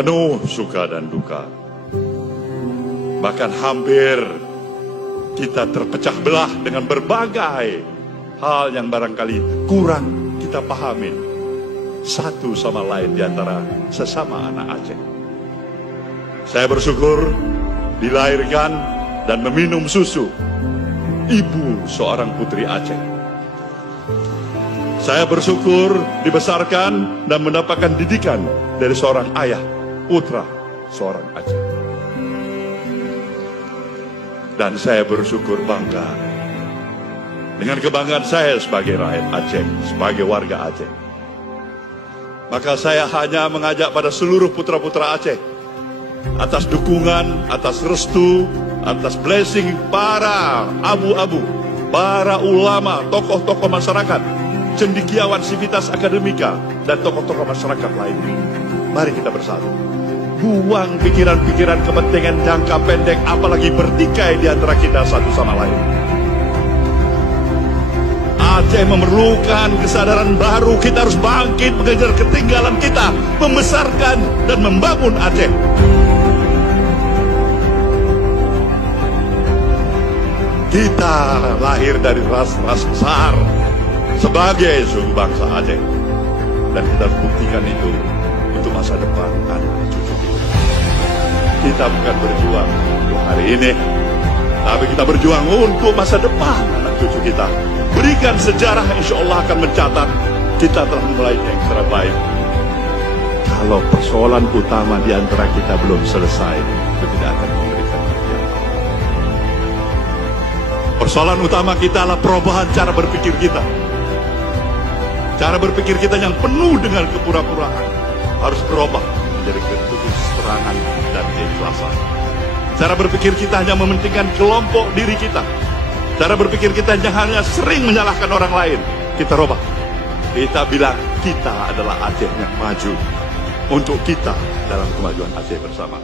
penuh suka dan duka. Bahkan hampir kita terpecah belah dengan berbagai hal yang barangkali kurang kita pahami satu sama lain di antara sesama anak Aceh. Saya bersyukur dilahirkan dan meminum susu ibu seorang putri Aceh. Saya bersyukur dibesarkan dan mendapatkan didikan dari seorang ayah, putra seorang Aceh. Dan saya bersyukur bangga dengan kebanggaan saya sebagai rakyat Aceh, sebagai warga Aceh. Maka saya hanya mengajak pada seluruh putra-putra Aceh, atas dukungan, atas restu, atas blessing para abu-abu, para ulama, tokoh-tokoh masyarakat, cendekiawan Civitas Akademika, dan tokoh-tokoh masyarakat lainnya. Mari kita bersatu. Buang pikiran-pikiran kepentingan jangka pendek, apalagi bertikai di antara kita satu sama lain. Aceh memerlukan kesadaran baru. Kita harus bangkit mengejar ketinggalan kita, membesarkan dan membangun Aceh. Kita lahir dari ras-ras besar sebagai suku bangsa Aceh, dan kita harus buktikan itu untuk masa depan anak cucu kita. Kita bukan berjuang untuk hari ini, tapi kita berjuang untuk masa depan anak cucu kita. Berikan sejarah, insya Allah akan mencatat kita telah memulai yang terbaik. Kalau persoalan utama di antara kita belum selesai, itu tidak akan memberikan bagian. Persoalan utama kita adalah perubahan cara berpikir kita. Cara berpikir kita yang penuh dengan kepura-puraan harus berubah menjadi keterangan dan keikhlasan. Cara berpikir kita hanya mementingkan kelompok diri kita. Cara berpikir kita hanya sering menyalahkan orang lain. Kita rubah. Kita bilang kita adalah Aceh yang maju. Untuk kita dalam kemajuan Aceh bersama.